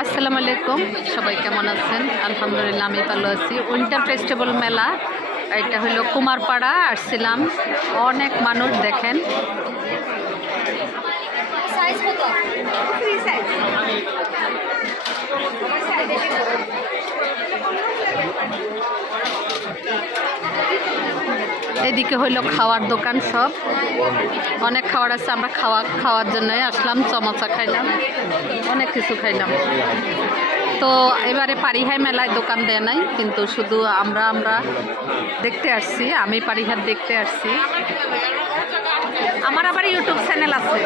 আসসালামু আলাইকুম, সবাই কেমন আছেন? আলহামদুলিল্লাহ, আমি ভালো আছি। উইন্টার ফেস্টিভ্যাল মেলা, এটা হলো কুমারপাড়া, আসছিলাম। অনেক মানুষ দেখেন। এদিকে হইল খাওয়ার দোকান সব। অনেক খাবার আছে, আমরা খাওয়া, খাওয়ার জন্য আসলাম, চমচা খাইলাম, অনেক কিছু খাইলাম। তো এবারে পারিহাই মেলায় দোকান দেয় নাই, কিন্তু শুধু আমরা আমরা দেখতে আসছি, আমি পারিহার দেখতে আসছি। আমার আবার ইউটিউব চ্যানেল আছে,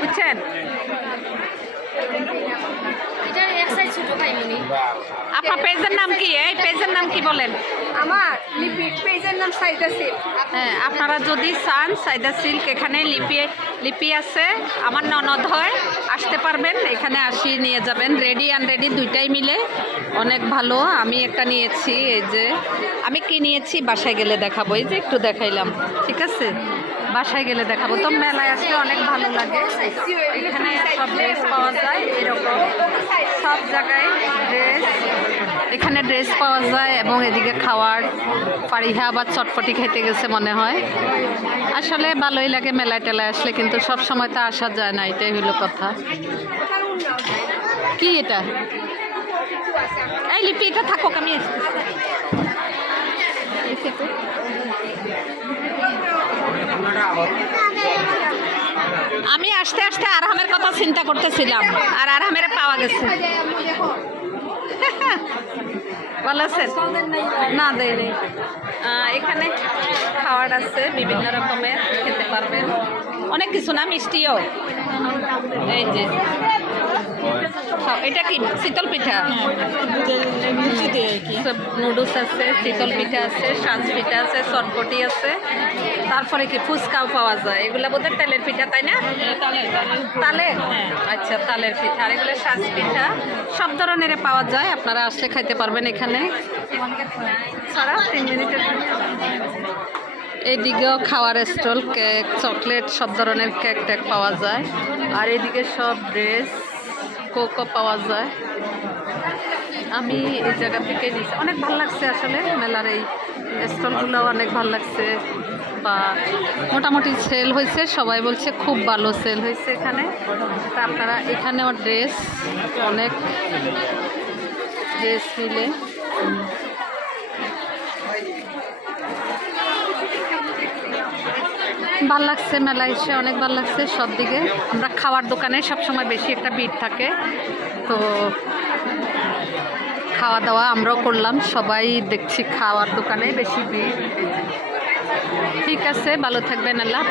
বুঝছেন? এটা আপনার পেজের নাম কি? এই পেজের নাম কি বলেন? আমার লিপি পেজের নাম সাইদা সিল হ্যাঁ আপনারা যদি চান সাইদা সিল্ক এখানে লিপি লিপি আছে। আমার ননদ হয় আসতে পারবেন এখানে আসি নিয়ে যাবেন। রেডি অ্যান্ড রেডি দুইটাই মিলে। অনেক ভালো আমি একটা নিয়েছি এই যে আমি কি নিয়েছি? বাসায় গেলে দেখাবো। এই যে একটু দেখাইলাম ঠিক আছে? বাসায় গেলে দেখাবো। তো মেলায় আসলে অনেক ভালো লাগে। এখানে সব ড্রেস পাওয়া যায় এরকম। সব জায়গায় ড্রেস এখানে ড্রেস পাওয়া যায় এবং এদিকে খাওয়ার পারিহা আবার চটপটি খেতে গেছে মনে হয়। আসলে ভালোই লাগে মেলায় টেলায় আসলে, কিন্তু সব সময় তো আসা যায় না, এটাই হলো কথা। কি এটা? এই লিপি, এটা থাকুক, আমি। আমি আসতে আসতে আরহামের কথা চিন্তা করতেছিলাম, আর আরহামের পাওয়া গেছে। ভালো আছেন না দেয় নেই এখানে খাওয়ার আছে, বিভিন্ন রকমের, খেতে পারবেন। অনেক কিছু না, মিষ্টিও। এই যে। এটা কি? শীতল পিঠা? সব নুডলস আছে শীতল পিঠা আছে সাজ পিঠা আছে চটপটি আছে। তারপরে কি ফুচকাও পাওয়া যায়? এগুলা বোধহয় তেলের পিঠা তাই না? তালে আচ্ছা তালের পিঠা। আর এগুলো সাজ পিঠা সব ধরনের পাওয়া যায়। আপনারা আসলে খাইতে পারবেন এখানে। ছাড়া তিন মিনিটের এইদিকেও খাওয়ার স্টল কেক চকলেট সব ধরনের কেক টেক পাওয়া যায়। আর এদিকে সব ড্রেস কোকো পাওয়া যায়। আমি এই জায়গা থেকে নিয়েছি। অনেক ভালো লাগছে আসলে মেলার এই স্টলগুলো অনেক ভালো লাগছে। বা মোটামুটি সেল হয়েছে, সবাই বলছে খুব ভালো সেল হয়েছে এখানে। তা আপনারা এখানেও ড্রেস অনেক ড্রেস মিলে। ভালো লাগছে মেলা এসে অনেক ভালো লাগছে সব দিকে। আমরা খাওয়ার দোকানে সবসময় বেশি একটা ভিড় থাকে। তো খাওয়া দাওয়া আমরাও করলাম, সবাই দেখছি খাওয়ার দোকানে বেশি ভিড়। ঠিক আছে, ভালো থাকবেন, আল্লাহ।